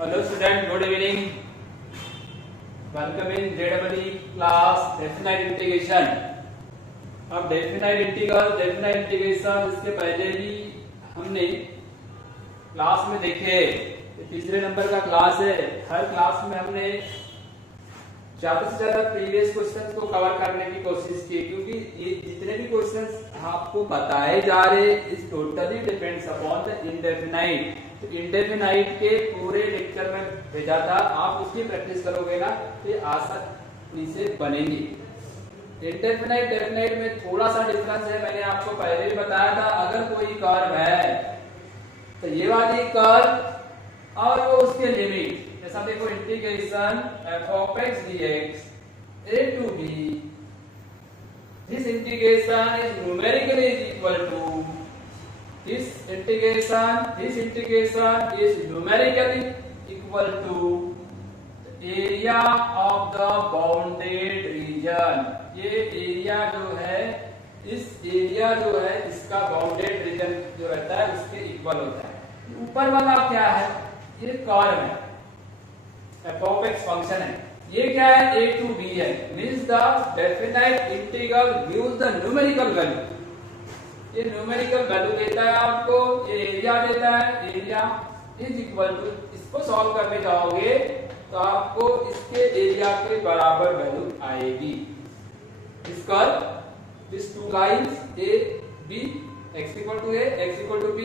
Hello student, good evening. Welcome in JEE class definite integration. अब definite integral, definite integration इसके पहले भी हमने क्लास में देखे। ये तीसरे नंबर का क्लास है। हर क्लास में हमने ज्यादा से ज्यादा प्रीवियस क्वेश्चंस को कवर करने की कोशिश की, क्योंकि ये जितने भी क्वेश्चंस आपको बताए जा रहे इस totally depends upon the indefinite. तो इंडेफिनाइट के पूरे लेक्चर में भेजा था, आप उसकी प्रैक्टिस करोगे ना तो ये आसानी से बनेंगी। इंडेफिनाइट डेफिनाइट में थोड़ा सा डिफरेंस है, मैंने आपको पहले भी बताया था। अगर कोई कर्व है तो ये वाली कर्व और वो उसके लिमिट, जैसा देखो integration f of x dx a to b, this integration is numerically is equal to this integration is numerically equal to area of the bounded region। ये एरिया जो है, इस एरिया जो है इसका बाउंडेड रीजन जो रहता है उसके इक्वल होता है। ऊपर वाला क्या है, ये कर्व है, f of x फंक्शन है। ये क्या है, a to b है, means the definite integral gives the numerical value. ये न्यूमेरिकल वैल्यू देता है आपको, ये एरिया देता है। एरिया इज इक्वल टू, इसको सॉल्व करने जाओगे तो आपको इसके एरिया के बराबर वैल्यू आएगी। इस curve, this two lines a b, x equal to a, x equal to b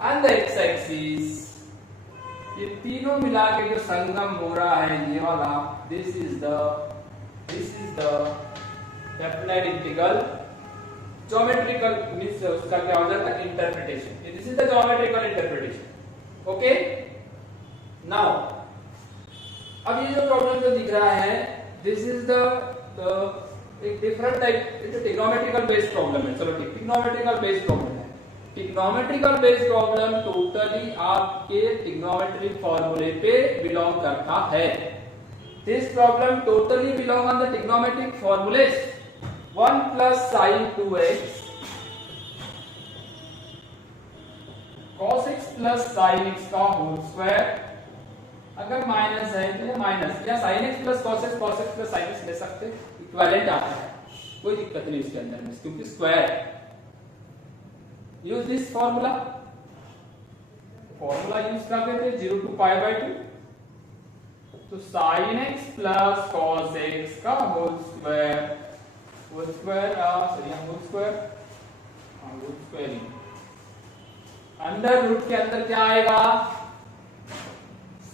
and the x axis, ये तीनों मिला के जो संगम हो रहा है ये वाला, this is the definite integral. Geometrical means उसका क्या हो जाता है, interpretation. This is the geometrical interpretation. Okay, now अब ये जो प्रॉब्लम जो दिख रहा है, दिस इज द एक different type, trigonometrical based problem है। चलो ठीक, ट्रिग्नोमेट्रिकल बेस्ड प्रॉब्लम है। ट्रिग्नोमेट्रिकल बेस्ड प्रॉब्लम टोटली आपके ट्रिग्नोमेट्रिक फॉर्मूले पे बिलोंग करता है। This problem totally belong on the trigonometric formulas. 1 plus sin 2x cos x plus sin x का होल स्क्वायर, अगर माइनस है तो माइनस, या sin x plus cos x plus sin x ले सकते, इक्विवेलेंट आता है, कोई दिक्कत नहीं इसके अंदर में, क्योंकि square. Use this formula use करते थे 0 to pi by 2, तो sin x plus cos x का होल स्क्वायर अंडर रूट के अंदर क्या आएगा,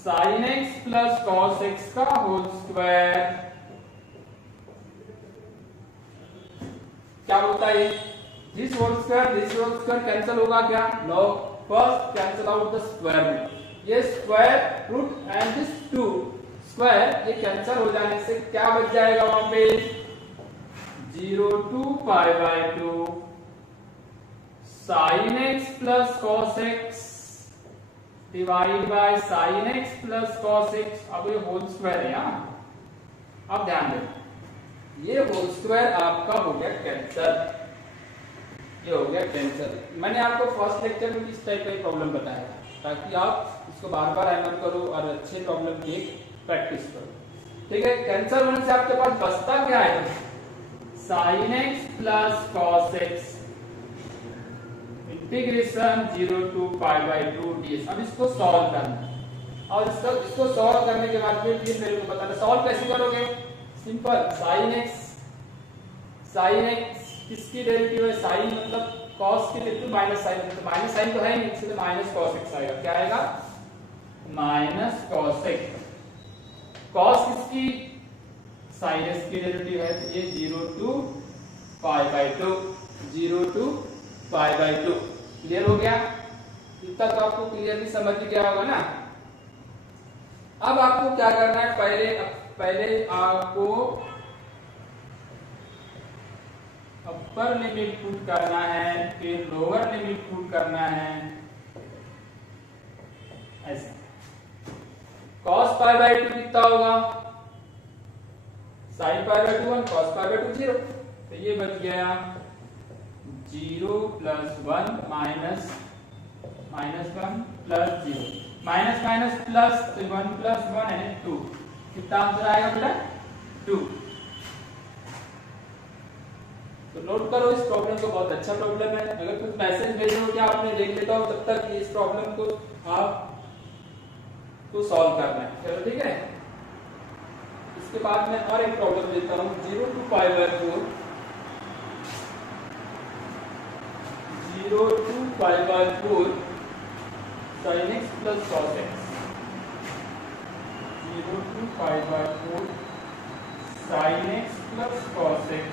sin x plus cos x का होल स्क्वायर। क्या होता है, दिस होल स्क्वायर कैंसिल होगा, क्या log first cancel out the square root, ये square root and this 2 square, ये कैंसिल हो जाने से क्या बच जाएगा वहां पे, 0 to pi by 2 sin x plus cos x divide bye sin x plus cos x। अब ये होल स्क्वायर है यहाँ, अब ध्यान दें, ये होल स्क्वायर आपका हो गया कैंसिल, ये हो गया कैंसिल। मैंने आपको फर्स्ट लेक्चर में इस टाइप का प्रॉब्लम बताया था, ताकि आप इसको बार बार हैमर करो और अच्छे प्रॉब्लम की प्रैक्टिस करो। ठीक है, कैंसिल होने से आपके पास बचता क्या है, sin x plus cos x integration 0 to pi by 2 ds। अब इसको सॉल्व करना है, और इसको सॉल्व करने के बाद फिर मेरे को बताना सॉल्व कैसे करोगे। सिंपल, sin x किसकी डेरिवेटिव है, sin मतलब cos की डेरिवेटिव माइनस साइन, तो माइनस साइन तो है नहीं, इसलिए माइनस cos x आएगा। क्या आएगा, माइनस cos x। cos किसकी, sin x की डेरिवेटिव है, तो ये 0 to pi by 2। क्लियर हो गया, इतना तो आपको क्लियरली समझ गया होगा ना। अब आपको क्या करना है, पहले आपको अपर लिमिट पुट करना है, फिर लोअर लिमिट पुट करना है, ऐसा। cos pi by 2 कितना होगा, sin pi by 2 1, cos pi by 2 0, तो ये बच गया 0 plus 1 minus 1 plus 0। Minus minus plus, तो 1 प्लस 1 यानी 2। कितना आंसर आएगा बेटा? 2। तो नोट करो इस प्रॉब्लम को, बहुत अच्छा प्रॉब्लम है। अगर कुछ मैसेज भेजे हो क्या आपने देख लेता हूं, तब तक इस प्रॉब्लम को आप को सॉल्व करना है। चलो ठीक है। इसके बाद मैं और एक प्रॉब्लम देता हूं। 0 to pi by 4, 0 to pi by 4 sin x plus cos x, 0 to pi by 4 sin x plus cos x,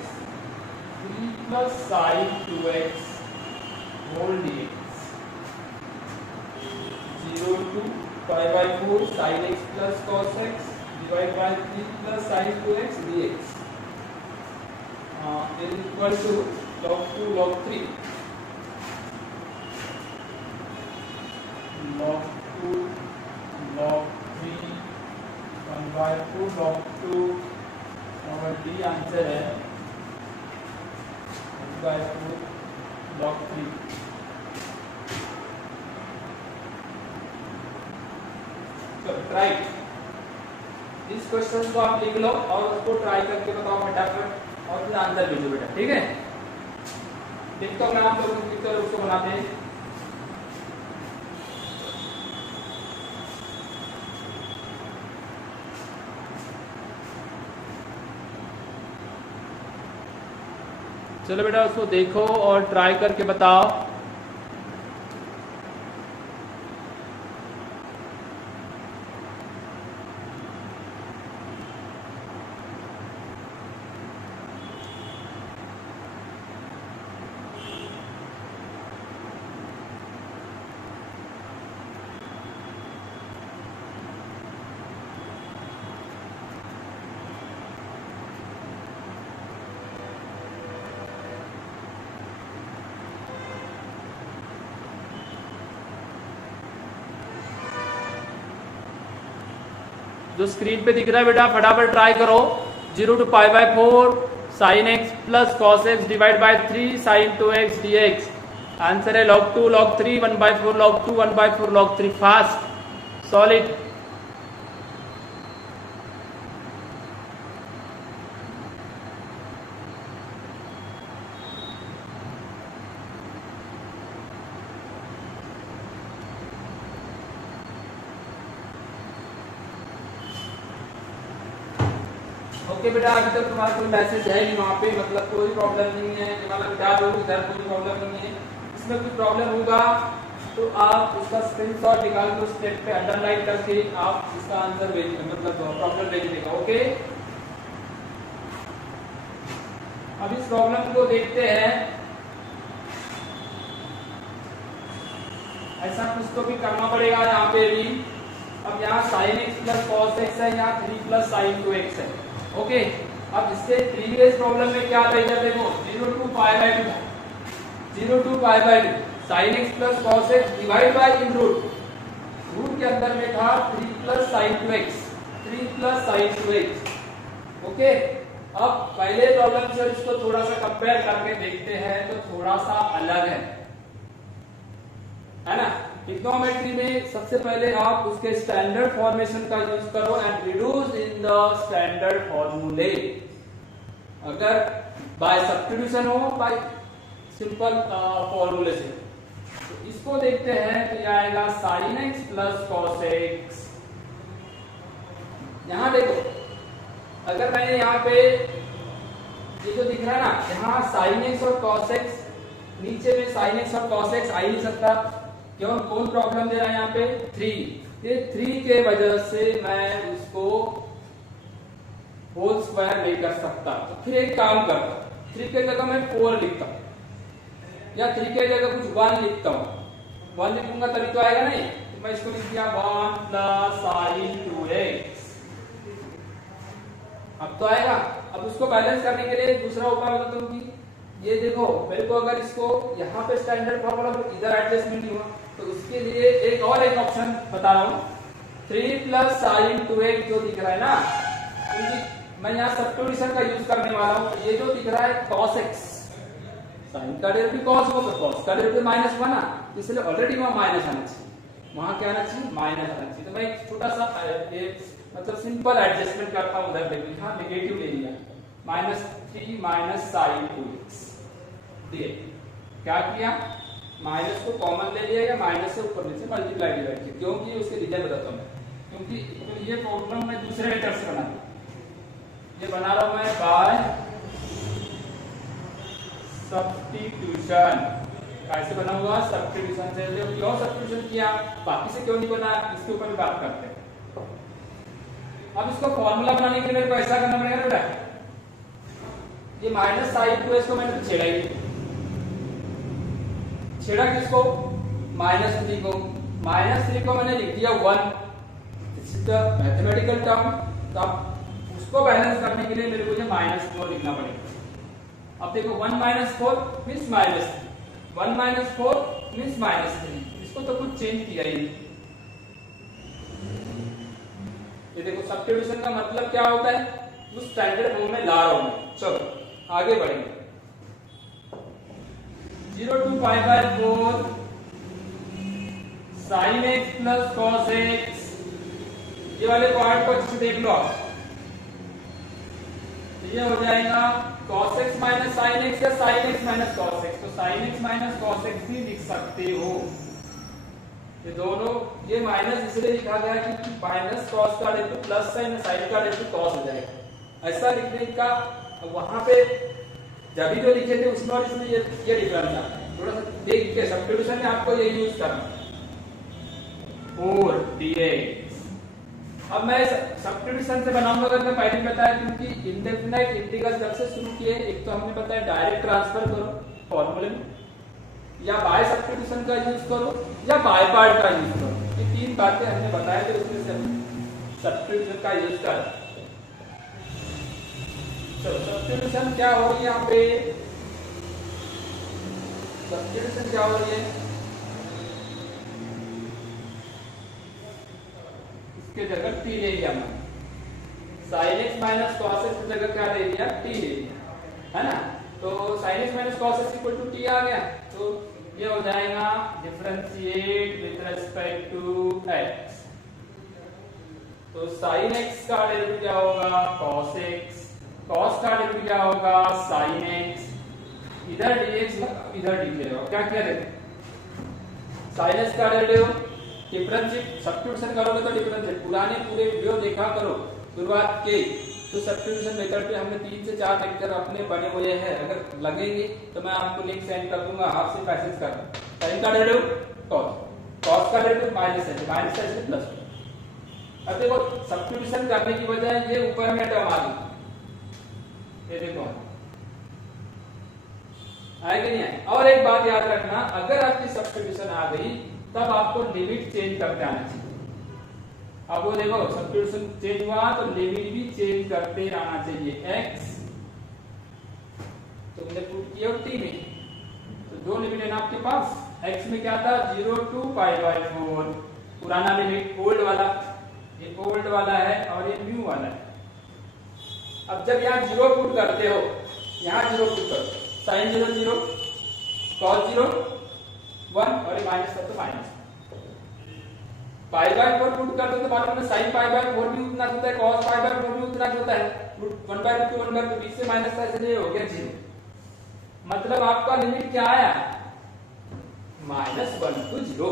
3 plus sin 2x whole dx, 0 to pi by 4 sin x plus cos x divided by 3 plus sin 2x dx is equal to log 2 log 3, log 2 log 3 1 by 2 log 2 और d answer है 1 by 2 log 3। तो try इस question को आप लिख लो और उसको try करके बताओ फटाफट और फिर आंसर भेजो बेटा, ठीक है। लिखता हूं मैं, आप लोग लिखकर उसको बनाते हैं। चलो बेटा उसको देखो और ट्राई करके बताओ। जो स्क्रीन पे दिख रहा है बेटा फटाफट ट्राई करो। 0 to pi by 4 sin x plus cos x divided by 3 sin 2x dx। Answer है log 2 log 3 1 by 4 log 2 1 by 4 log 3। Fast solid. Okay बेटा, अभी तक तुम्हारा कोई मैसेज है नहीं वहाँ पे, मतलब कोई प्रॉब्लम नहीं है, मतलब क्या दो इधर कोई प्रॉब्लम नहीं है। इसमें कोई प्रॉब्लम होगा तो आप उसका स्क्रीनशॉट निकाल के उस टेक्स्ट पे अंडरलाइन करके आप इसका आंसर भेज, मतलब प्रॉब्लम भेज देगा। ओके, अब इस प्रॉब्लम को देखते हैं। ऐसा कुछ तो भी करना पड़ेगा यहाँ पे भी। अब यहाँ sin x plus cos x है, यहाँ 3 प्लस sin 2x है। ओके, अब इससे प्रीवियस प्रॉब्लम में क्या था इधर देखो, 0 to pi by 2 था, 0 to pi by 2 sin x plus cos x divide by इन रूट, रूट के अंदर में था 3 plus sin 2x, 3 plus sin 2x। Okay, अब पहले प्रॉब्लम से इसको थोड़ा सा कंपेयर करके देखते हैं तो थोड़ा सा अलग है ना। ट्रिग्नोमेट्री में सबसे पहले आप उसके स्टैंडर्ड फॉर्मेशन का यूज करो and reduce in the standard फॉर्मूले। अगर बाय सब्स्टिट्यूशन हो, बाय सिंपल फॉर्मूले से। तो इसको देखते हैं तो यह आएगा sin x plus cos x। यहां देखो, अगर मैंने यहाँ पे ये जो दिख रहा है ना, यहाँ sin x और cos x, नीचे में sin x और cos x आ ही नहीं सकता। क्यों? कौन प्रॉब्लम दे रहा है यहाँ पे? 3। ये 3 के वजह से मैं उसको होल स्क्वायर नहीं कर सकता। तो फिर एक काम करता हूँ, 3 के जगह मैं 4 लिखता हूँ, या 3 के जगह कुछ 1 लिखता हूँ। 1 लिखूंगा तभी तो आएगा नहीं। तो मैं इसको लिख दिया 1 प्लस sin 2x। अब तो आएगा। अब उसको बैलेंस करने के लिए दूसरा उपाय बताता हूँ कि ये देखो, मेरे को अगर इसको यहाँ पे स्टैंडर्ड फॉर्मूला इधर एडजस्टमेंट नहीं हुआ तो उसके लिए एक ऑप्शन बता रहा हूँ, 3 प्लस sin 2x जो दिख रहा है ना, मैं यहाँ सब्स्टिट्यूशन का यूज करने वाला हूँ। ये जो दिख रहा है cos x, sin का डेरिवेटिव cos हो तो cos का डेरिवेटिव -1 ना, इसलिए ऑलरेडी वहां माइनस आना चाहिए। वहां क्या आना चाहिए, माइनस आना चाहिए। तो मैं एक छोटा सा मतलब सिंपल एडजस्टमेंट करता हूं, उधर देखिए हाँ नेगेटिव ले लिया, -3 माइनस साइन 2x दिए, क्या किया माइनस को कॉमन ले लिया या माइनस से ऊपर नीचे मल्टीप्लाई डिवाइड किया, क्योंकि उसके रीजन बताता हूं मैं, क्योंकि तो ये प्रॉब्लम मैं दूसरे मेथड से बना रहा हूं, ये बना रहा हूं मैं बाय सब्स्टिट्यूशन। कैसे बना हुआ, सब्स्टिट्यूशन से। क्यों सब्स्टिट्यूशन किया, बाकी से क्यों नहीं बना, इसके ऊपर भी बात करते हैं। अब इसको फॉर्मूला बनाने के लिए मेरे को ऐसा करना पड़ेगा बेटा, ये माइनस साइन 2x को मैंने छेड़ा ही, छेड़ा किसको, -3 को, -3 को मैंने लिख दिया 1, this is the mathematical term. तो अब उसको बैलेंस करने के लिए मेरे को ये -4 लिखना पड़ेगा। अब देखो 1 - 4 मींस -3, 1 - 4 मींस -3, इसको तो कुछ चेंज किया ही नहीं। ये देखो सब्स्टिट्यूशन का मतलब क्या होता है, उस स्टैंडर्ड फॉर्म में ला रहा हूं। चलो आगे बढ़ेंगे। 0 to π/4 sin x plus cos x, ये वाले पार्ट को अच्छे से देख लो आप, ये हो जाएगा cos x minus sin x या sin x minus cos x, तो sin x minus cos x भी लिख सकते हो। ये दोनों, ये माइनस इसलिए लिखा गया कि माइनस cos का डेरिवेटिव प्लस साइन sin का डेरिवेटिव cos हो जाएगा। ऐसा लिखने का वहां पे जब भी जो लिखे थे उसमें और इसमें ये डिफरेंस आता है, थोड़ा सा देख के सब्स्टिट्यूशन में आपको ये यूज करना। 4 dx, अब मैं सब्स्टिट्यूशन से बनाऊंगा, अगर मैं पहले बताया, क्योंकि इंडेफिनाइट इंटीग्रल जब से शुरू किए, एक तो हमने बताया डायरेक्ट ट्रांसफर करो फॉर्मूले में, या बाय सब्स्टिट्यूशन का यूज करो, या बाय पार्ट का यूज करो। ये तीन बातें हमने बताया थे, उसमें से सब्स्टिट्यूशन का यूज कर। चलो सब्स्टिट्यूशन क्या हो रही है यहाँ पे, सब्स्टिट्यूशन क्या हो रही है, इसके जगह t ले लिया हमने, sin x minus cos x की जगह क्या ले लिया, t ले लिया, है ना। तो sin x minus cos x equal to t आ गया, तो ये हो जाएगा differentiate with respect to x, तो sin x का डेरिवेटिव क्या होगा, cos x, cos का डेरिवेटिव क्या होगा, sin x, इधर dx इधर dx होगा। क्या किया देखो, sin x का डेरिवेटिव डिफरेंशिएट, सब्स्टिट्यूशन करोगे तो डिफरेंशिएट, पुराने पूरे वीडियो देखा करो शुरुआत के, तो सब्स्टिट्यूशन मेथड पे हमने 3 से 4 लेक्चर अपने बने हुए हैं, अगर लगेंगे तो मैं आपको लिंक सेंड कर दूंगा, आपसे मैसेज कर दूंगा। sin का डेरिवेटिव cos, cos का डेरिवेटिव माइनस है, माइनस से प्लस। अब देखो सब्स्टिट्यूशन करने की बजाय ये ऊपर में टर्म आ गई, ये देखो आएगी नहीं आएगी। और एक बात याद रखना, अगर आपकी सब्स्टिट्यूशन आ गई तब आपको लिमिट चेंज करते आना चाहिए। अब वो देखो सब्स्टिट्यूशन चेंज हुआ तो लिमिट भी चेंज करते रहना चाहिए। x तुमने पुट किया t में, तो दो लिमिट है ना आपके पास, x में क्या था 0 to π/4, पुराना लिमिट ओल्ड वाला, ये ओल्ड वाला है और ये न्यू वाला है। अब जब यहाँ 0 पुट करते हो, यहाँ 0 पुट करो, sin 0 0, cos 0 1 और ये माइनस कर तो माइनस, π/4 पुट कर दो तो मालूम है sin π/4 भी उतना होता है, cos π/4 भी उतना होता है, 1/2 1/2 बीच से माइनस का इसलिए हो गया 0। मतलब आपका लिमिट क्या आया, -1 to 0।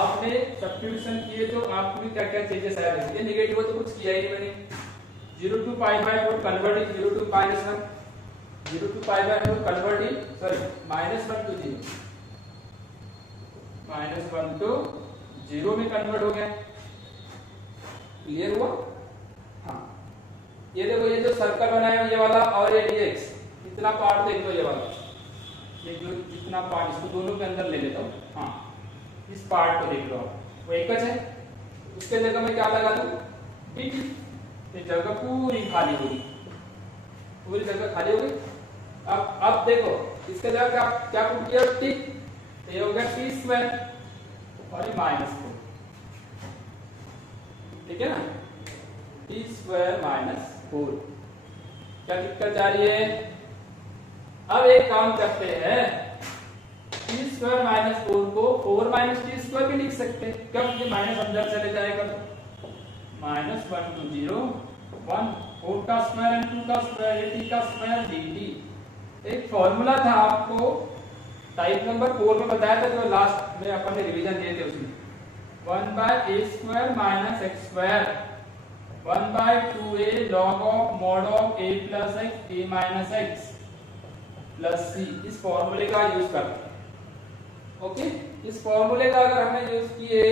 आपने सब्स्टिट्यूशन किए तो आपको भी क्या क्या चेंजेस आया, ये नेगेटिव हो तो कुछ किया ही नहीं मैंने। 0 to π/4 convert 0 to -1, 0 to π/4 convert sorry -1 to 0, -1 to 0 में कन्वर्ट हो गया। क्लियर हुआ? हाँ, ये देखो ये जो सर्कल बनाया ये वाला और ये dx, इतना पार्ट देख लो, ये वाला, ये जो इतना पार्ट, इसको दोनों के अंदर ले लेता हूँ। हाँ, इस पार्ट को देख लो आप, वो एक है, उसके जगह में क्या लगा दूं, dt, ये जगह पूरी खाली होगी, पूरी जगह खाली हो गई। अब देखो इसके जगह क्या क्या पुट किया, t, तो ये हो गया t² और ये -4, ठीक है ना, t² -4। क्या दिक्कत जा रही है? अब एक काम करते हैं, t² -4 को 4 माइनस टी स्क्वायर भी लिख सकते हैं, कब ये माइनस अंदर चले जाएगा तो माइनस 1 to 0 1 4 का स्क्वायर एंड 2 का स्क्वायर ये टी का स्क्वायर dt। एक फॉर्मूला था आपको टाइप नंबर 4 में बताया था, जो लास्ट में अपन ने रिवीजन दिए थे उसमें 1/a square minus x square 1/2a log of mod of a plus x a minus x plus c। इस फॉर्मूले का यूज करते हैं। ओके, इस फॉर्मूले का अगर हमने यूज किए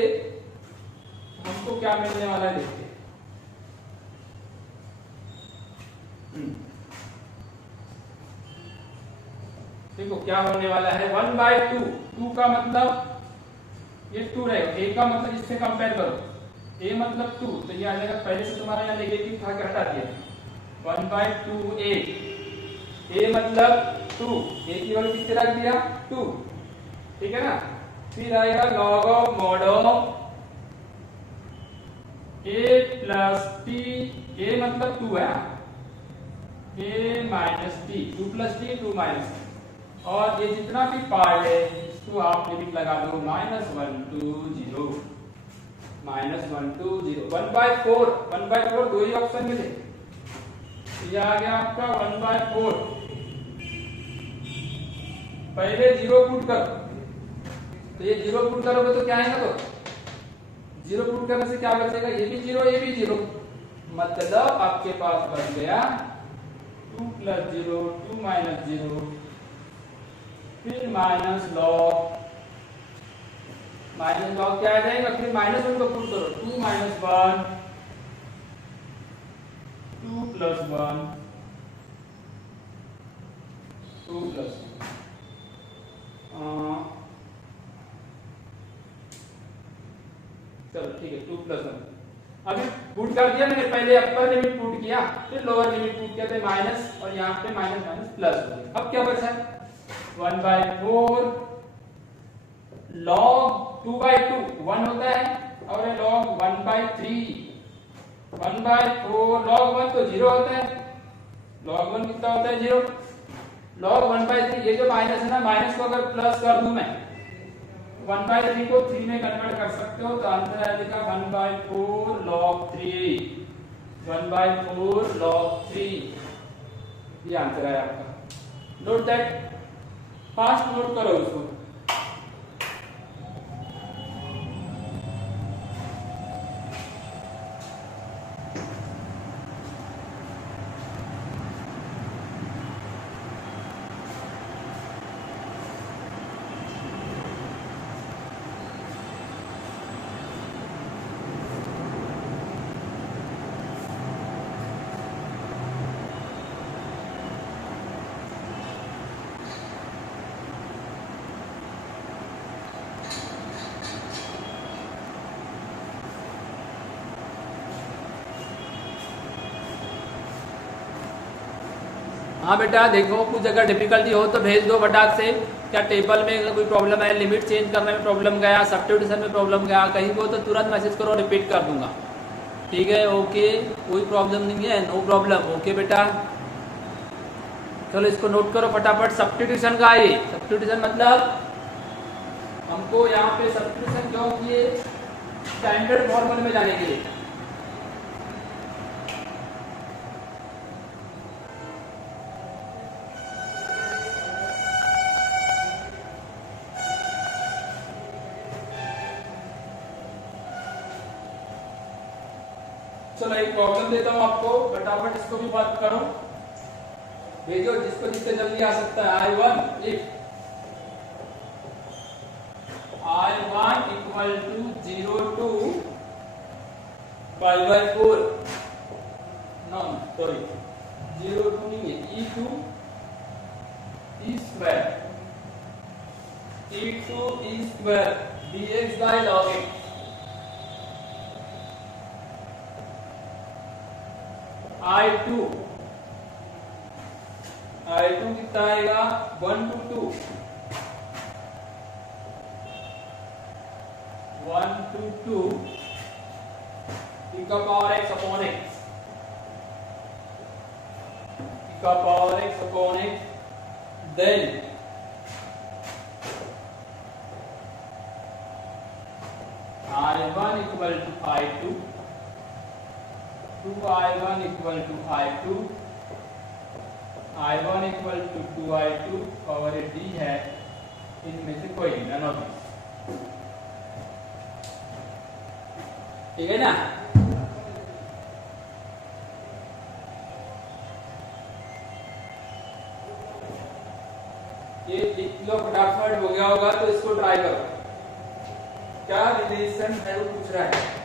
हमको क्या मिलने वाला है देखते हैं। देखो क्या होने वाला है 1/2 2 का मतलब ये 2 रहेगा, a का मतलब इससे कंपेयर करो, a मतलब 2 तो ये आ जाएगा, पहले से तुम्हारा यहाँ नेगेटिव था कि हटा दिया 1/2a a मतलब 2 a की वैल्यू कितनी रख दिया 2, ठीक है ना। फिर आएगा log of mod of a plus t, a मतलब 2 है a minus T 2 plus T 2 minus, और ये जितना भी पार्ट है इसको आप लिमिट लगा दो -1 to 0 -1 to 0 1/4 दो ही ऑप्शन मिले, ये आ गया आपका 1/4। पहले 0 पुट करो तो ये 0 पुट करोगे तो क्या आएगा, तो 0 पुट करने से क्या बचेगा, ये भी 0 ये भी 0, मतलब आपके पास बच गया 2 प्लस 0 2 माइनस 0 फिर माइनस लॉग क्या आ जाएगा, फिर -1 को पुट करो 2 माइनस 1 2 प्लस 1 2 प्लस चलो ठीक है 2 प्लस 1। अभी पुट कर दिया मैंने, पहले अपर लिमिट पुट किया फिर लोअर लिमिट पुट किया, तो माइनस और यहाँ पे माइनस माइनस प्लस हो गया। अब क्या बचा 1/4 log 2/2 1 होता है, और log 1/3 1/4 log 1 तो 0 होता है, log 1 कितना होता है 0, log 1/3 ये जो माइनस है ना, माइनस को अगर प्लस कर दूं मैं 1/3 को 3 में कन्वर्ट कर सकते हो, तो आंसर आएगा 1/4 log 3 1/4 log 3, ये आंसर है आपका। नोट दैट, फास्ट नोट करो उसको। हाँ बेटा देखो, कुछ अगर डिफिकल्टी हो तो भेज दो फटाक से। क्या टेबल में कोई प्रॉब्लम है, लिमिट चेंज करने में प्रॉब्लम गया, सब्स्टिट्यूशन में प्रॉब्लम गया, कहीं को तो तुरंत मैसेज करो, रिपीट कर दूंगा। ठीक है, ओके, कोई प्रॉब्लम नहीं है, नो प्रॉब्लम। ओके बेटा, चलो इसको नोट करो फटाफट। सब्स्टिट्यूशन का ये सब्स्टिट्यूशन मतलब हमको यहाँ पे सब्स्टिट्यूशन क्यों किए, स्टैंडर्ड फॉर्मूले में जाने के लिए। चलो एक प्रॉब्लम देता हूं आपको, फटाफट इसको भी बात करो, भेजो जिसको जितने जल्दी आ सकता है। I1 if I1 equal to 0 to 5/4 no sorry 0 to नहीं है, E2 E square E2 E square dx by log x I2 कितना आएगा 1 to 2 1 to 2 e का power x upon x e का power x upon x, then equal to I2, 2I1 equal to I2, I1 equal to 2I2 और ये D है इनमें से कोई नन ऑफ दिस। ठीक है ना? ये लिख लो फटाफट, हो गया होगा तो इसको ट्राई करो। क्या रिलेशन है वो पूछ रहा है।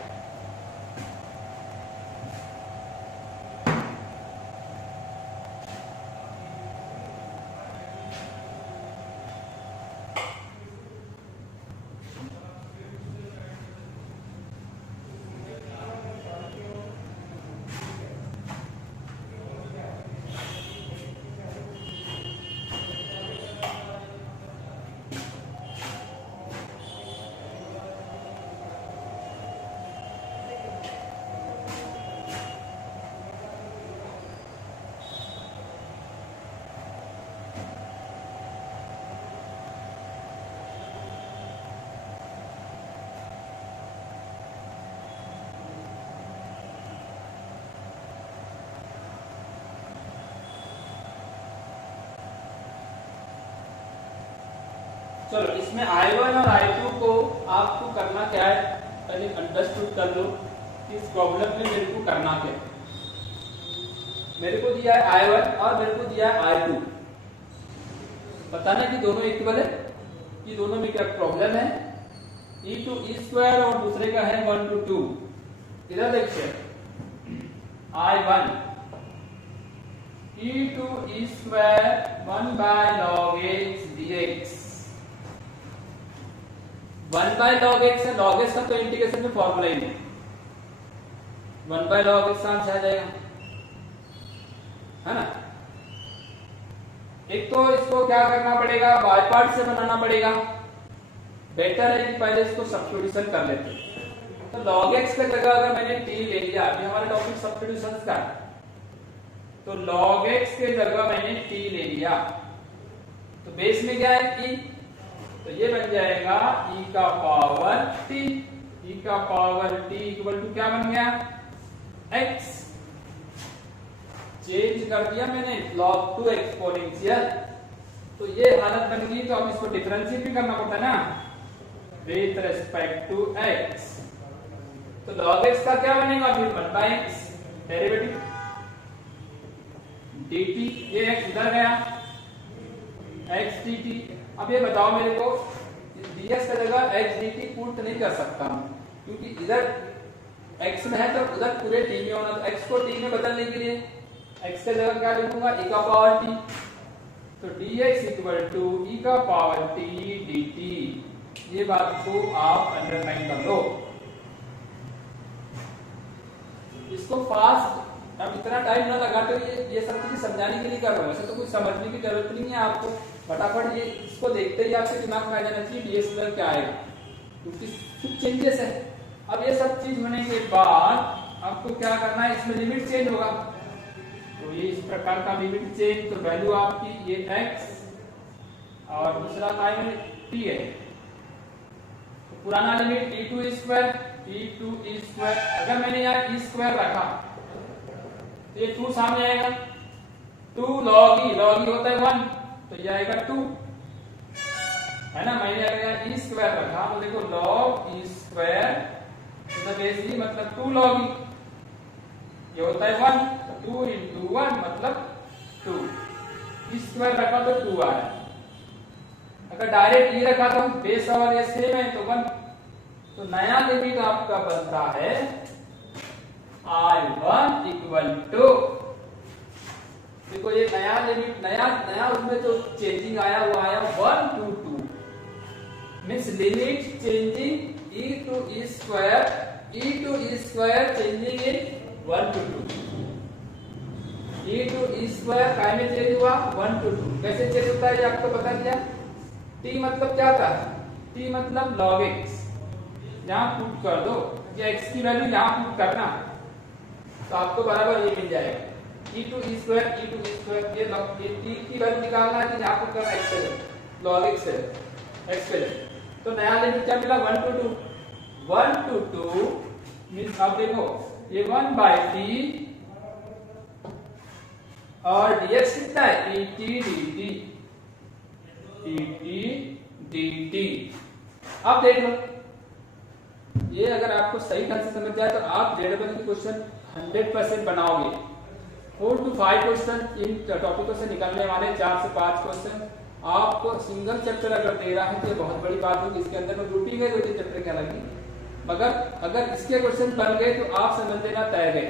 चलो इसमें I1 और I2 को आपको करना क्या है, पहले अंडरस्टूड कर लो कि इस प्रॉब्लम में मेरे को करना क्या है। मेरे को दिया है I1 और मेरे को दिया है I2। बताना कि दोनों इक्वल है, कि दोनों में क्या प्रॉब्लम है। e2 और दूसरे का है 1 to 2। इधर देखिए I1 e2 1 by log x dx। 1 by log x है, log x का तो इंटीग्रेशन में फॉर्मूला ही नहीं। 1 by log x आंसर आ जाएगा, है ना। एक तो इसको क्या करना पड़ेगा, बाय पार्ट से बनाना पड़ेगा। बेटर है कि पहले इसको सब्स्टिट्यूशन कर लेते। तो log x की जगह अगर मैंने t ले लिया, अभी हमारा टॉपिक सब्स्टिट्यूशन का, तो log x की जगह मैंने t ले लिया, तो बेस में क्या है t, तो ये बन जाएगा e का पावर t। e का पावर t इक्वल टू क्या बन गया, x। चेंज कर दिया मैंने log 2 एक्सपोनेंशियल, तो ये हालत बन गई। तो अब इसको डिफरेंशिएट भी करना पड़ता है ना विथ रिस्पेक्ट टू x। तो log x का क्या बनेगा फिर 1 by x डेरिवेटिव dt, ये x इधर गया x dt। अब ये बताओ मेरे को, dx का जगह x dt पुट नहीं कर सकता हूं, क्योंकि इधर x में है तो उधर पूरे t में होना। तो x को t में बदलने के लिए x की जगह क्या लिखूंगा, e का पावर t। तो dx इक्वल टू e का पावर t dt। ये बात को आप अंडरलाइन कर लो। इसको फास्ट, अब इतना टाइम ना लगा, तो ये सब चीजें समझाने के लिए कर रहा हूं, ऐसे तो कुछ समझने की जरूरत नहीं है आपको। फटाफट ये इसको देखते ही आपके दिमाग में आ जाना चाहिए ds स्क्वायर क्या आएगा, क्योंकि कुछ चेंजेस है। अब ये सब चीज होने के बाद आपको क्या करना है, इसमें लिमिट चेंज होगा। तो ये इस प्रकार का लिमिट चेंज, तो वैल्यू आपकी ये x और दूसरा काय में t है। तो पुराना लिमिट e2 स्क्वायर, अगर मैंने यहाँ e स्क्वायर रखा तो ये 2 सामने आएगा। 2 log e होता है 1, तो ये आएगा 2, है ना। मैंने अगर e स्क्वायर रखा तो देखो log e स्क्वायर तो बेसिकली मतलब 2 log e, ये होता है 1, 2 into 1 मतलब 2। e स्क्वायर रखा तो 2 आ रहा है। अगर डायरेक्ट e रखा तो बेस और ये सेम है तो 1। तो नया लिमिट आपका बनता है I1 इक्वल टू, देखो ये नया लिमिट, नया उसमें तो चेंजिंग आया हुआ आया 1 to 2, means limit changing e to e square changing in 1 to 2। e to e square काय में चेंज हुआ 1 to 2। कैसे चेंज होता है ये आपको बता दिया। t मतलब क्या था, t मतलब log x, यहां पुट कर दो, ये x की वैल्यू यहां पुट करना, तो आपको बराबर ये मिल जाएगा e to e स्क्वायर। ये t की वैल्यू निकालना है, तो यहां पुट करना x log x है, x पे। तो नया लिमिट क्या मिला 1 to 2। 1 to 2 मीन्स अब देखो ये 1/t और dx कितना है et dt। अब देख लो ये अगर आपको सही ढंग से समझ जाए तो आप जेडबल के क्वेश्चन 100% बनाओगे। 4 to 5 क्वेश्चन इन टॉपिकों से निकलने वाले, 4 से 5 क्वेश्चन आपको सिंगल चैप्टर अगर दे रहा है तो ये बहुत बड़ी बात होगी। इसके अंदर में ग्रुपिंग है 2-3 चैप्टर के अलग ही, मगर अगर इसके क्वेश्चन बन गए तो आप समझ लेना तय गए।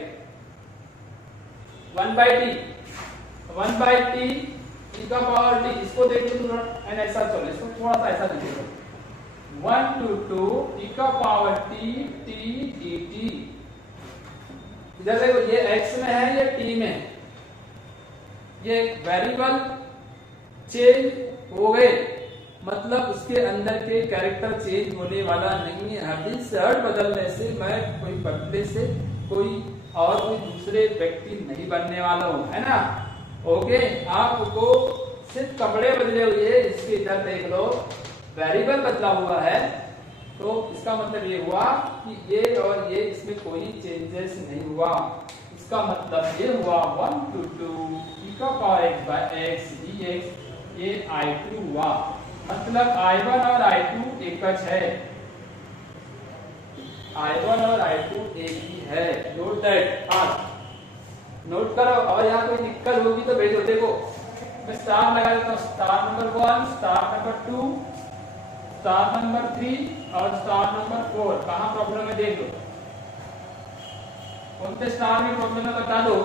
1/t e का पावर t, इसको देख लो थोड़ा एंड ऐसा चलो, इसको थोड़ा सा ऐसा देखो 1 to 2 e का पावर t dt। इधर देखो ये x में है ये t में है, ये वेरिएबल चेंज हो गए मतलब उसके अंदर के कैरेक्टर चेंज होने वाला नहीं है। हर दिन शर्ट बदलने से मैं कोई बदले से कोई और कोई दूसरे व्यक्ति नहीं बनने वाला हूँ, है ना। ओके, आपको सिर्फ कपड़े बदले हुए, इसके इधर देख लो वेरिएबल बदला हुआ है, तो इसका मतलब ये हुआ कि ये और ये इसमें कोई चेंजेस नहीं हुआ। इसका मतलब ये हुआ 1 to 2 e का पावर x dx, ये I2 हुआ, मतलब I1 और I2 एक है, I1 और I2 एक ही है। नोट दैट, नोट करो। और यहाँ कोई दिक्कत होगी तो भेजो। देखो मैं स्टार लगा देता हूँ, star number 1, star number 2, star number 3 और स्टार नंबर 4। कहाँ प्रॉब्लम है देख लो, कौन से स्टार में प्रॉब्लम है बता दो।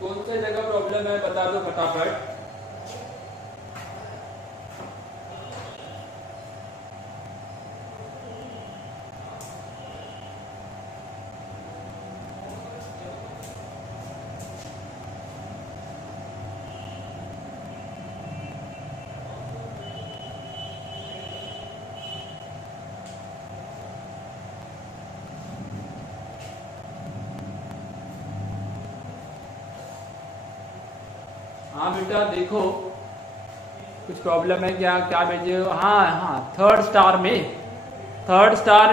कौन सी जगह प्रॉब्लम है बता दो फटाफट। हाँ बेटा देखो कुछ प्रॉब्लम है क्या, क्या भेजे हो। हाँ थर्ड स्टार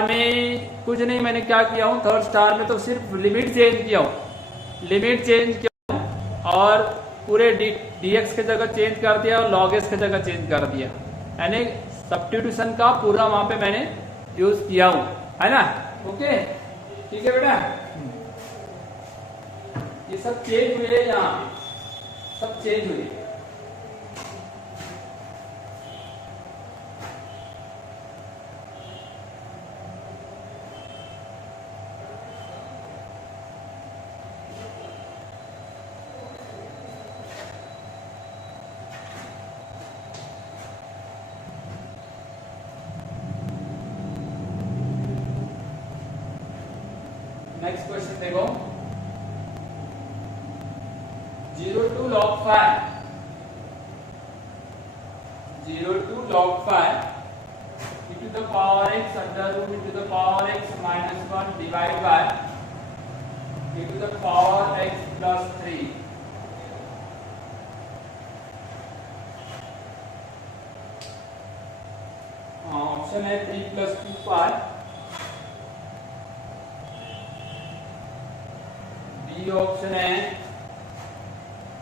में कुछ नहीं, मैंने क्या किया हूँ थर्ड स्टार में तो सिर्फ लिमिट चेंज किया हूँ, और पूरे dx के जगह चेंज कर दिया और log s के जगह चेंज कर दिया, यानी सब्स्टिट्यूशन का पूरा वहां पे मैंने यूज किया हूँ, है ना। ओके ठीक है बेटा, ये सब चेंज हुए, यहाँ सब चेंज हुए। नेक्स्ट क्वेश्चन देखो, 0 to log 5 e to the power x under root e to the power x minus 1 divided by e to the power x plus 3। Option है 3 plus 2 pi, बी ऑप्शन है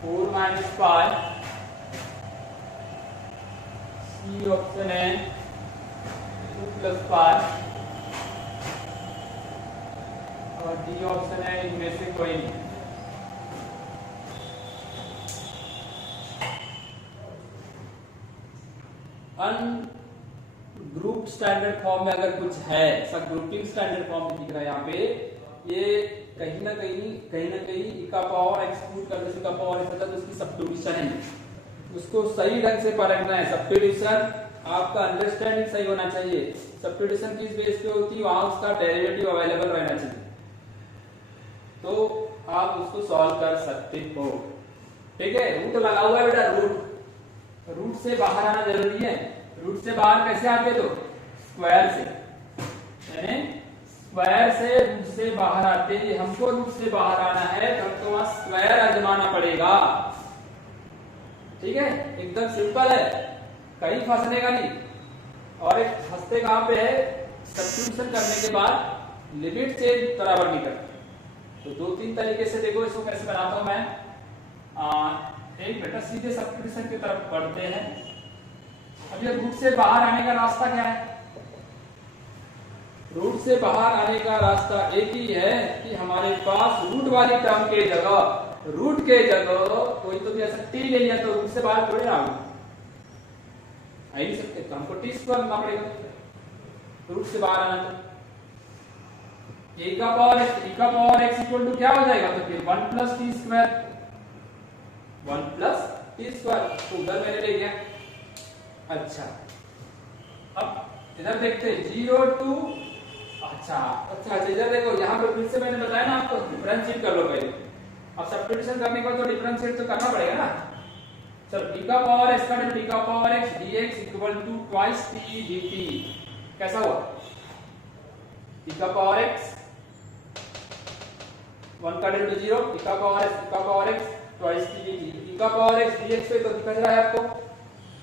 4 minus pi, C option है 2 plus pi और D option है इनमें से कोई नहीं। Group standard form में अगर कुछ है, सब ग्रुपिंग स्टैंडर्ड फॉर्म में दिख रहा है यहाँ पे, ये कहीं ना कहीं e का पावर एक्सक्लूड करने से का पावर ऐसा तो उसकी सब्स्टिट्यूशन है, उसको सही ढंग से पढ़ना है। सब्स्टिट्यूशन आपका अंडरस्टैंडिंग सही होना चाहिए। सब्स्टिट्यूशन किस बेस पे होती है, वहां उसका डेरिवेटिव अवेलेबल रहना चाहिए। तो आप उसको सॉल्व कर सकते हो। ठीक है, रूट लगा हुआ है बेटा, रूट से बाहर आना जरूरी है। रूट से बाहर कैसे आते तो स्क्वायर से, यानी स्क्वायर से रूट से बाहर आते हैं। हमको रूट से बाहर आना है तो वहां स्क्वायर आजमाना पड़ेगा। ठीक है, एकदम सिंपल है, कहीं फंसने का नहीं। और एक फंसते कहां पे है, सब्स्टिट्यूशन करने के बाद लिमिट चेंज बराबर नहीं करते। तो दो तीन तरीके से देखो इसको कैसे बनाता हूं मैं। एक बेटा सीधे सब्स्टिट्यूशन की तरफ बढ़ते हैं। अब ये रूट से बाहर आने का रास्ता क्या है? रूट से बाहर आने का रास्ता एक ही है कि हमारे पास रूट वाली टर्म के जगह, रूट के जगह कोई तो भी ऐसा टी ले लिया तो रूट से बाहर थोड़े ना आ ही नहीं सकते, तो हमको टी स्क्वायर करना पड़ेगा रूट से बाहर आना। तो ए का पावर एक्स इक्वल टू क्या हो जाएगा, तो फिर 1 plus T square, 1 plus T square, तो उधर मैंने ले गया। अच्छा, अब इधर देखते हैं 0 टू, अच्छा इधर देखो, यहाँ पर फिर से मैंने बताया ना आपको डिफरेंशिएट कर लो पहले। अब सब्स्टिट्यूशन करने के बाद तो डिफरेंशिएट तो करना पड़ेगा ना। चलो डी का पावर एक्स का डी का power x dx equal to twice T dt। कैसा हुआ, डी का पावर एक्स 1 का डेल 0, डी का power x twice T dt। D का पावर एक्स dx पे तो दिख रहा है आपको,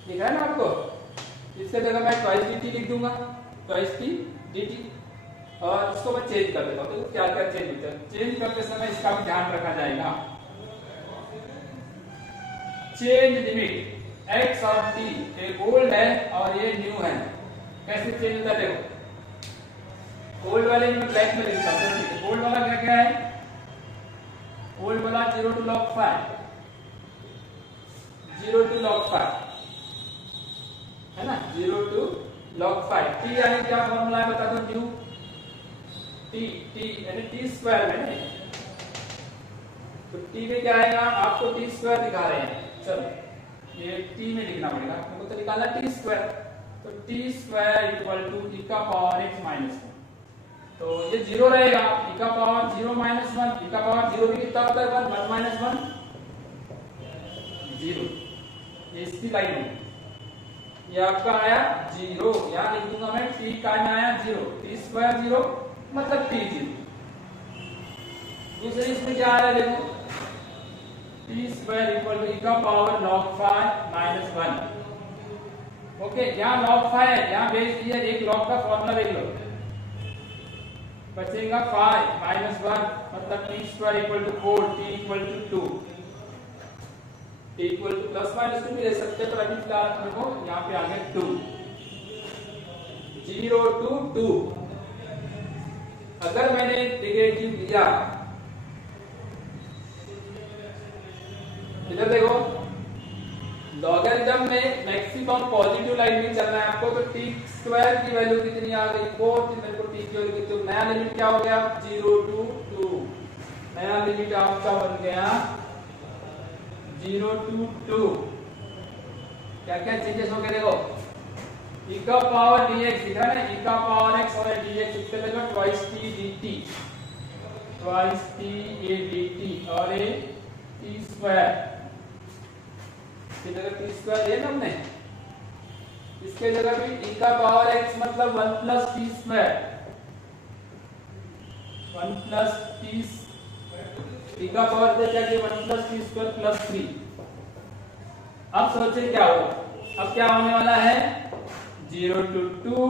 दिख रहा है ना आपको। इसके जगह मैं ट्वाइस dt लिख दूंगा, ट्वाइस टी dt। और इसको मैं चेंज कर देता हूं, तो क्या क्या चेंज होता है, चेंज करते समय इसका भी ध्यान रखा जाएगा। चेंज लिमिट x और t, ये ओल्ड है और ये न्यू है। कैसे चेंज होता है देखो, ओल्ड वाले में ब्लैक में लिखता हूं। ओल्ड वाला क्या क्या है, ओल्ड वाला 0 टू log 5, 0 टू log 5 है ना, 0 टू log 5। t यानी क्या फॉर्मूला है बता दो, न्यू t यानी टी स्क्वायर में, तो t में क्या आएगा, आपको टी स्क्वायर दिखा रहे हैं। चलो ये t में लिखना पड़ेगा, हमको तो निकालना टी स्क्वायर, तो T square equal to e का पावर x माइनस 1। तो ये 0 रहेगा, e का पावर 0 माइनस 1, e का पावर 0 भी कितना होता है, 1 माइनस 1 0। ये इसकी लाइन है, ये आपका आया 0, यहाँ लिख दूंगा मैं t का आया 0, टी स्क्वायर 0 मतलब टी 0। दूसरे इसमें क्या आ रहा है देखो, T square equal to e का पावर log 5 माइनस 1। ओके, यहाँ log 5 है, यहाँ बेस दिया, एक log का फॉर्मूला देख लो, बचेगा 5 माइनस 1 मतलब T square equal to 4, T equal to 2, T equal to plus minus 2 भी ले सकते हैं, पर अभी फिलहाल देखो यहाँ पे आ गया 2, 0 टू 2। अगर मैंने डेरिवेटिव लिया, इधर देखो लॉगरिथम में मैक्सिमम पॉजिटिव लाइन में चलना है आपको, तो टी स्क्वायर की वैल्यू कितनी आ गई 4, मेरे को टी की वैल्यू कितनी, तो नया लिमिट क्या हो गया 0 टू 2, नया लिमिट आपका बन गया 0 टू 2। क्या क्या चेंजेस हो गए देखो, e का पावर dx दिखा ना, e का पावर x और dx इसके जगह twice t dt, twice t a dt और a t स्क्वायर की जगह t स्क्वायर है ना हमने, इसके जगह भी e का पावर x मतलब 1 plus t square, 1 plus t, e का पावर दे क्या कि 1 प्लस t स्क्वायर प्लस 3। अब सोचिए क्या हो, अब क्या होने वाला है 0 टू 2,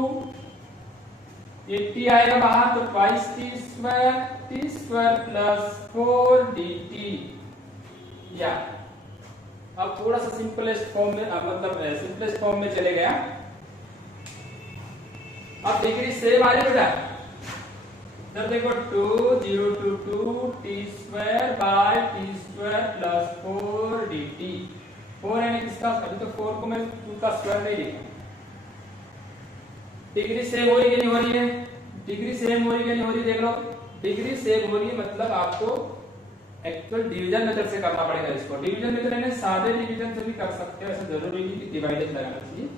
ये t आएगा बाहर तो twice T square plus 4 dt। या अब थोड़ा सा सिंपलेस्ट फॉर्म में, मतलब सिंपलेस्ट फॉर्म में चले गया। अब डिग्री सेम आ रही बेटा, तब देखो 2 0 to 2 T square by T square plus 4 dt। 4 यानी किसका, अभी तो 4 को मैं 2 का स्क्वायर नहीं लिखा। डिग्री सेम हो रही है नहीं हो रही है, डिग्री सेम हो रही है नहीं हो रही, देख लो डिग्री सेम हो रही है, मतलब आपको एक्चुअल डिवीजन मेथड से करना पड़ेगा इसको। डिवीजन मेथड यानी सादे डिवीजन से भी कर सकते हो, ऐसा जरूरी नहीं कि डिवाइडेड लगाना चाहिए।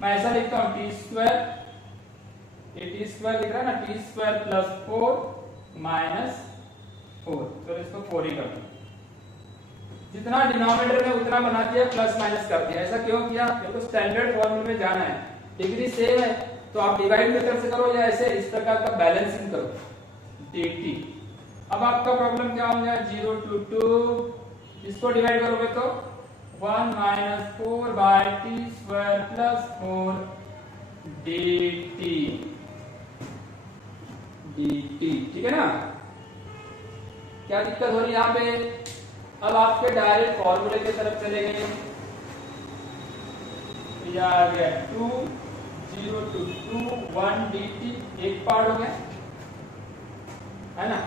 मैं ऐसा लिखता हूं टी स्क्वायर, ये टी स्क्वायर दिख रहा है ना, टी स्क्वायर प्लस 4 -4। तो इसको 4 ही कर दो। जितना डिनोमिनेटर में उतना बना दिया, प्लस माइनस कर दिया। ऐसा क्यों किया? क्योंकि स्टैंडर्ड फॉर्मूले में जाना है, डिग्री सेम है, तो आप डिवाइड मेथड से करो या ऐसे इस प्रकार का बैलेंसिंग करो dt। अब आपका प्रॉब्लम क्या हो गया? 0 to 2, इसको डिवाइड करोगे तो 1 - 4/t² + 4 dt। ठीक है ना? क्या दिक्कत हो रही है यहाँ पे? अब आपके डायरेक्ट फॉर्मूले की तरफ चलेंगे। यह आ गया 2 0 to 2 1 dt, एक पार्ट हो गया है ना।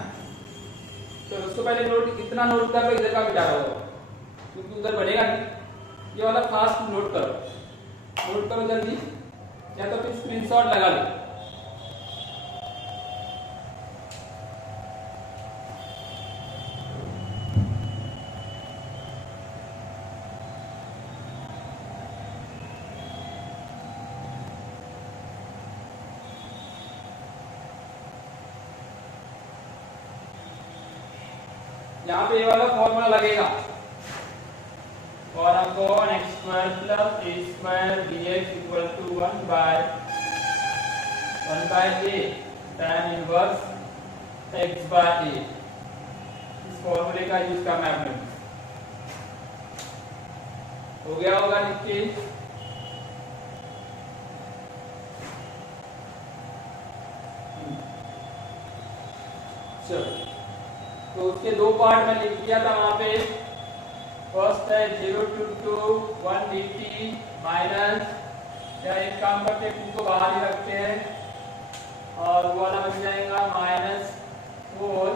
तो उसको पहले नोट, कितना नोट कर लो, इधर का मिटा रहा हो क्योंकि उधर बढ़ेगा नहीं। ये वाला फास्ट नोट करो जल्दी, या तो फिर स्क्रीनशॉट लगा लो। यहाँ पे ये वाला फॉर्मूला लगेगा, और upon x² + a² dx = 1/a tan inverse x/a। इस फॉर्मूले का यूज करना है आपने। हो गया होगा निश्चित? चलो, तो उसके दो पार्ट में लिख दिया था वहां पे। फर्स्ट है 0 to 2 1 dt माइनस, या एक काम करते हैं 2 को बाहर ही रखते हैं, और वो वाला बन जाएगा -4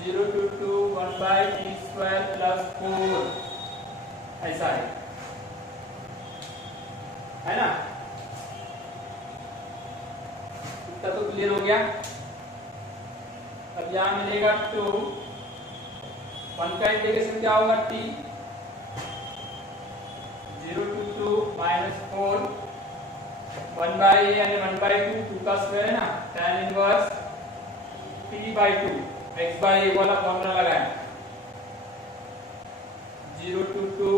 0 to 2 1/t² + 4। ऐसा है ना? इतना तो क्लियर हो गया। अब यहाँ मिलेगा 2, 1 का इंटीग्रेशन क्या होगा? t 0 to 2 -4 1/a यानी 1/2, 2 का स्क्वायर है ना, tan इनवर्स t/2 x/a वाला फॉर्मूला लगाएं। 0 to 2,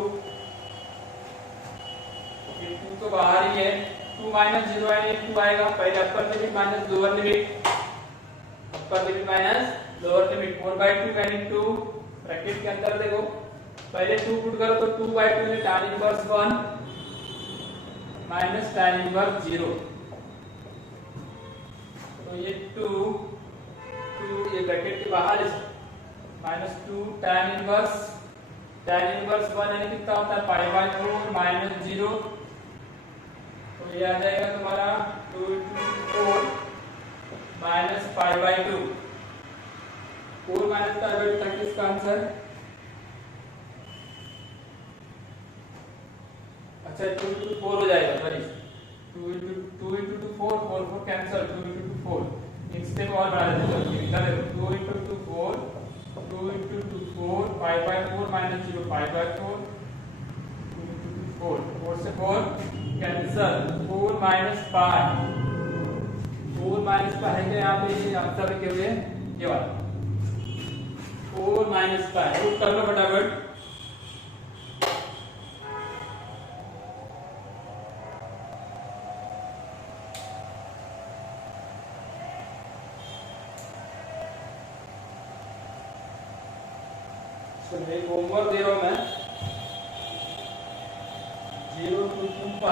2 तो बाहर ही है, 2 - 0 यानी 2 आएगा। पहले upper limit minus lower limit, upper limit minus lower limit, 4/2 यानी 2। ब्रैकेट के अंदर देखो, पहले 2 पुट करो तो 2/2 में tan inverse 1 minus tan inverse 0। तो ये 2 ये ब्रैकेट के बाहर -2 tan इनवर्स 1 यानी कितना होता है? π/4 - 0। तो ये आ जाएगा तुम्हारा 2 × 4 - π/2। 4 - π/2 तक इसका आंसर। अच्छा 2 × 4 हो जाएगा, सॉरी 2 × 2 4 4 4 कैंसिल, 2 × 2 4। एक स्टेप और बढ़ा देते हैं, इधर देखो 2 × 2 4 2 × 2 4 π/4 - 0 π/4 2 × 2 4 4 से 4 कैंसिल, 4 - π 4 - π है क्या यहाँ पे? ये आंसर लिखे हुए ये वाला 4 - π। रूट कर लो फटाफट। एक होमवर्क दे रहा हूं मैं। 0 to 2 π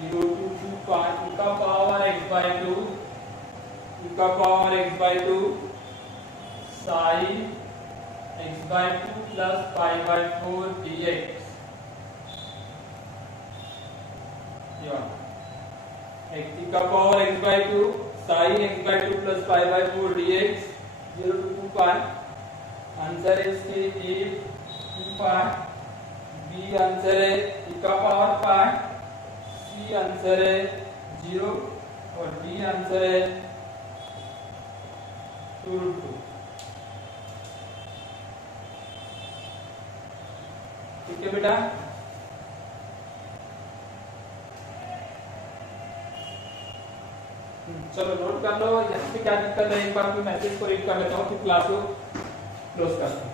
0 to 2 π e का पावर x/2 e का power x/2 sin x/2 plus π/4 dx। x e का power x/2 sin x/2 plus π/4 dx 0 to 2 π। Answer है इसके a 2 π, b आंसर है e का पावर π, c आंसर है 0 और d आंसर है 2√2। ठीक है बेटा? चलो नोट कर लो यहाँ पे क्या दिक्कत है, एक बार मैं मैसेज को रीड कर लेता हूँ फिर क्लास को क्लोज करता हूँ।